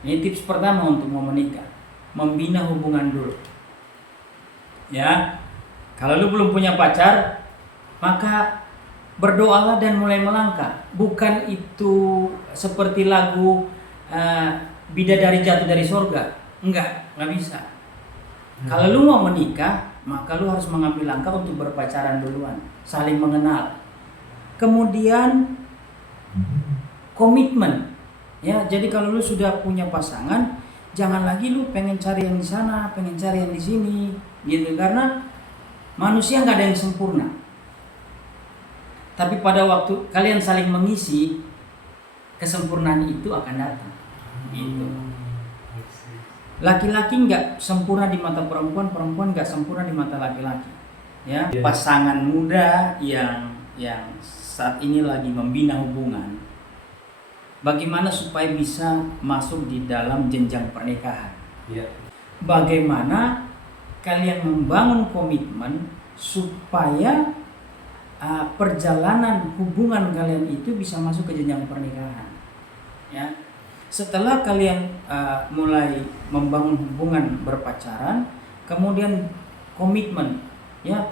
Ini tips pertama untuk mau menikah, membina hubungan dulu. Ya, kalau lu belum punya pacar, maka berdoalah dan mulai melangkah. Bukan itu seperti lagu bidadari jatuh dari sorga. Nggak bisa. Kalau lu mau menikah, maka lu harus mengambil langkah untuk berpacaran duluan, saling mengenal. Kemudian komitmen. Ya, jadi kalau lu sudah punya pasangan, jangan lagi lu pengen cari yang di sana, pengen cari yang di sini, gitu. Karena manusia nggak ada yang sempurna. Tapi pada waktu kalian saling mengisi, kesempurnaan itu akan datang. Gitu. Laki-laki nggak sempurna di mata perempuan, perempuan nggak sempurna di mata laki-laki. Ya, pasangan muda yang saat ini lagi membina hubungan, bagaimana supaya bisa masuk di dalam jenjang pernikahan? Bagaimana kalian membangun komitmen supaya perjalanan hubungan kalian itu bisa masuk ke jenjang pernikahan? Ya. Setelah kalian mulai membangun hubungan berpacaran, kemudian komitmen, ya,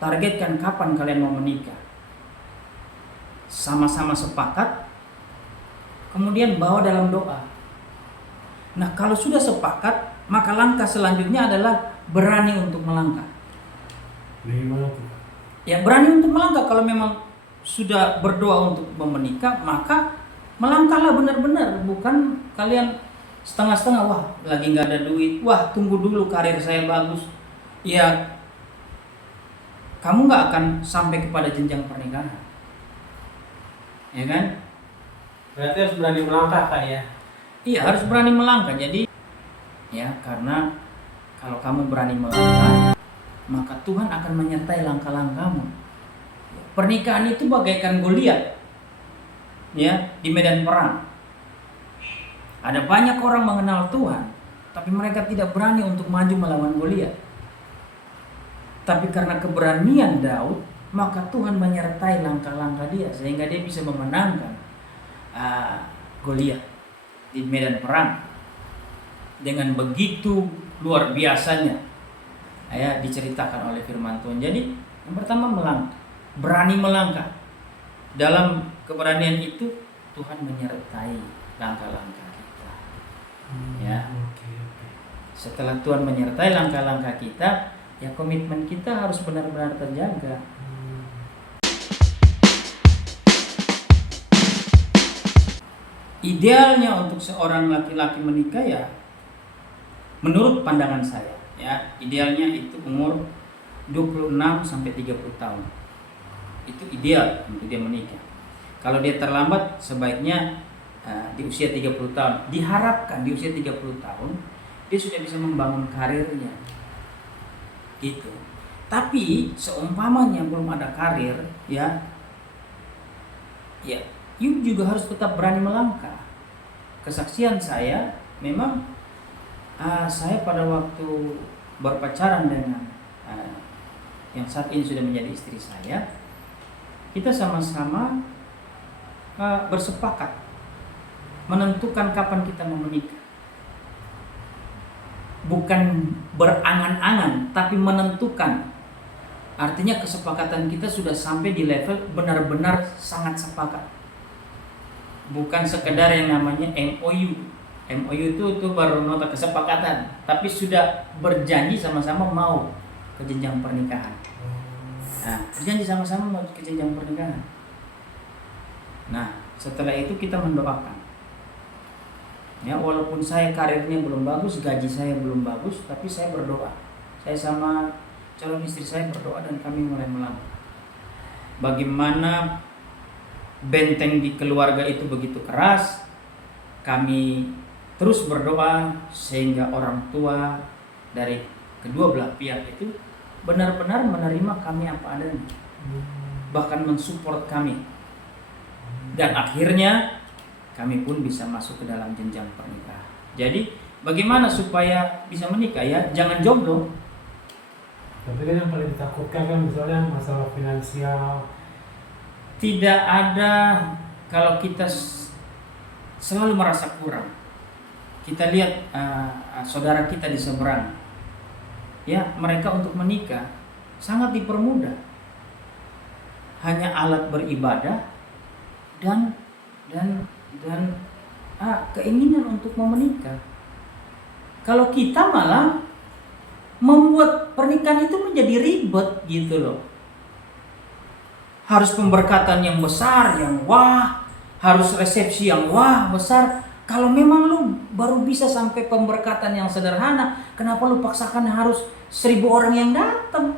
targetkan kapan kalian mau menikah, sama-sama sepakat, kemudian bawa dalam doa. Nah, kalau sudah sepakat, maka langkah selanjutnya adalah berani untuk melangkah. Ya, berani untuk melangkah. Kalau memang sudah berdoa untuk menikah, maka melangkahlah benar-benar, bukan kalian setengah-setengah. Wah, lagi nggak ada duit. Wah, tunggu dulu karir saya bagus. Ya, kamu nggak akan sampai kepada jenjang pernikahan, ya kan? Berarti harus berani melangkah, Kak, ya? Iya, harus berani melangkah. Jadi, ya, karena kalau kamu berani melangkah, maka Tuhan akan menyertai langkah-langkahmu. Pernikahan itu bagaikan Goliat, ya, di medan perang. Ada banyak orang mengenal Tuhan, tapi mereka tidak berani untuk maju melawan Goliat. Tapi karena keberanian Daud, maka Tuhan menyertai langkah-langkah dia sehingga dia bisa memenangkan Goliat di medan perang dengan begitu luar biasanya. Ya, diceritakan oleh firman Tuhan. Jadi yang pertama melangkah, berani melangkah. Dalam keberanian itu Tuhan menyertai langkah-langkah kita. Ya. Setelah Tuhan menyertai langkah-langkah kita, ya komitmen kita harus benar-benar terjaga. Idealnya untuk seorang laki-laki menikah, ya, menurut pandangan saya, ya, idealnya itu umur 26 sampai 30 tahun. Itu ideal untuk dia menikah. Kalau dia terlambat, sebaiknya di usia 30 tahun. Diharapkan di usia 30 tahun dia sudah bisa membangun karirnya. Gitu. Tapi seumpamanya belum ada karir, ya, you juga harus tetap berani melangkah. Kesaksian saya, memang saya pada waktu berpacaran dengan yang saat ini sudah menjadi istri saya, kita sama-sama bersepakat menentukan kapan kita mau menikah. Bukan berangan-angan, tapi menentukan. Artinya kesepakatan kita sudah sampai di level benar-benar sangat sepakat. Bukan sekedar yang namanya MOU. MOU itu baru nota kesepakatan, tapi sudah berjanji sama-sama mau ke jenjang pernikahan. Nah, berjanji sama-sama mau ke jenjang pernikahan. Nah, setelah itu kita mendoakan. Ya, walaupun saya karirnya belum bagus, gaji saya belum bagus, tapi saya berdoa. Saya sama calon istri saya berdoa dan kami mulai melangkah. Bagaimana benteng di keluarga itu begitu keras, kami terus berdoa sehingga orang tua dari kedua belah pihak itu benar-benar menerima kami apa adanya, bahkan mensupport kami. Dan akhirnya kami pun bisa masuk ke dalam jenjang pernikahan. Jadi bagaimana supaya bisa menikah, ya? Jangan jomblo. Tapi kan yang paling ditakutkan kan misalnya masalah finansial. Tidak ada kalau kita selalu merasa kurang. kita lihat saudara kita di seberang, ya mereka untuk menikah sangat dipermudah, hanya alat beribadah dan keinginan untuk mau menikah. Kalau kita malah membuat pernikahan itu menjadi ribet gitu loh. Harus pemberkatan yang besar, yang wah, harus resepsi yang wah, besar. Kalau memang lu baru bisa sampai pemberkatan yang sederhana, kenapa lu paksakan harus 1000 orang yang datang?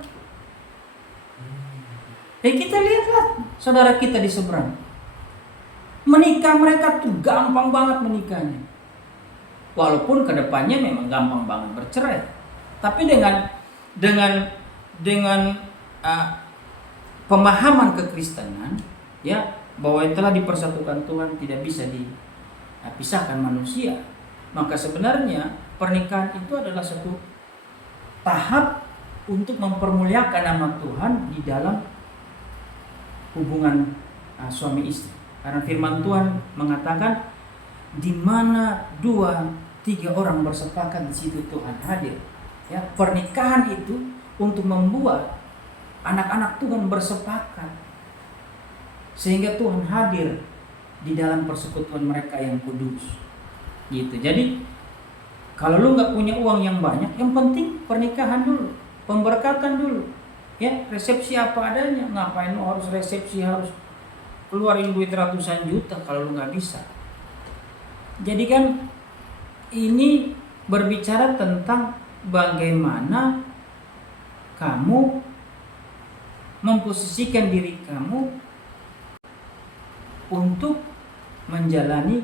Kita lihatlah saudara kita di seberang. Menikah mereka tuh gampang banget menikahnya. Walaupun kedepannya memang gampang banget bercerai. Tapi dengan pemahaman kekristenan, ya bahwa yang telah dipersatukan Tuhan tidak bisa dipisahkan manusia, maka sebenarnya pernikahan itu adalah satu tahap untuk mempermuliakan nama Tuhan di dalam hubungan suami istri. Karena firman Tuhan mengatakan, di mana 2-3 orang bersepakat di situ Tuhan hadir. Ya, pernikahan itu untuk membuat anak-anak Tuhan bersepakat sehingga Tuhan hadir di dalam persekutuan mereka yang kudus. Gitu. Jadi kalau lu nggak punya uang yang banyak, yang penting pernikahan dulu, pemberkatan dulu. Ya, resepsi apa adanya. Ngapain lu harus resepsi, harus keluarin duit ratusan juta kalau lu nggak bisa. Jadi kan ini berbicara tentang bagaimana kamu memposisikan diri kamu untuk menjalani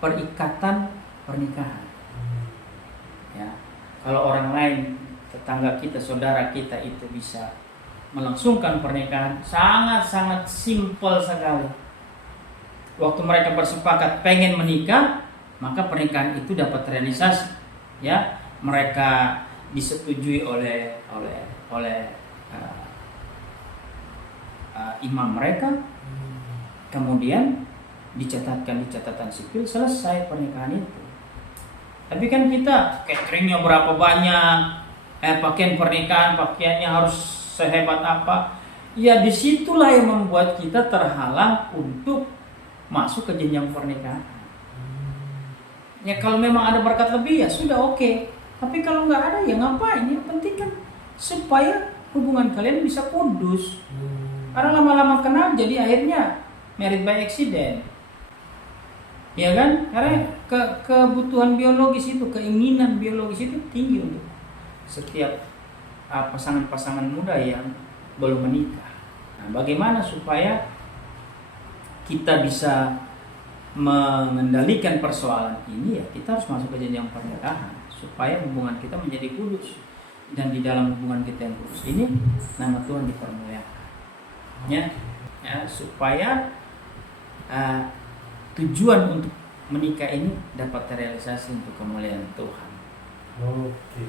perikatan pernikahan. Ya, kalau orang lain, tetangga kita, saudara kita itu bisa melangsungkan pernikahan sangat-sangat simpel sekali. Waktu mereka bersepakat pengen menikah, maka pernikahan itu dapat realisasi. Ya, mereka disetujui oleh imam mereka, kemudian dicatatkan di catatan sipil, selesai pernikahan itu. Tapi kan kita cateringnya berapa banyak, pakaian pernikahan, pakaiannya harus sehebat apa, ya disitulah yang membuat kita terhalang untuk masuk ke jenjang pernikahan. Ya kalau memang ada berkat lebih ya sudah oke. Tapi kalau nggak ada ya ngapain? Yang penting kan supaya hubungan kalian bisa kudus. Karena lama-lama kenal jadi akhirnya married by accident. Ya kan? Karena kebutuhan biologis itu, keinginan biologis itu tinggi untuk setiap pasangan-pasangan muda yang belum menikah. Nah, bagaimana supaya kita bisa mengendalikan persoalan ini? Ya kita harus masuk ke jenjang pernikahan supaya hubungan kita menjadi kudus, dan di dalam hubungan kita yang kudus ini nama Tuhan dipermuliakan. Ya, supaya tujuan untuk menikah ini dapat terrealisasi untuk kemuliaan Tuhan. Oke.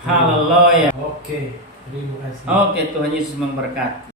Haleluya. Oke, terima kasih. Oke, Tuhan Yesus memberkati.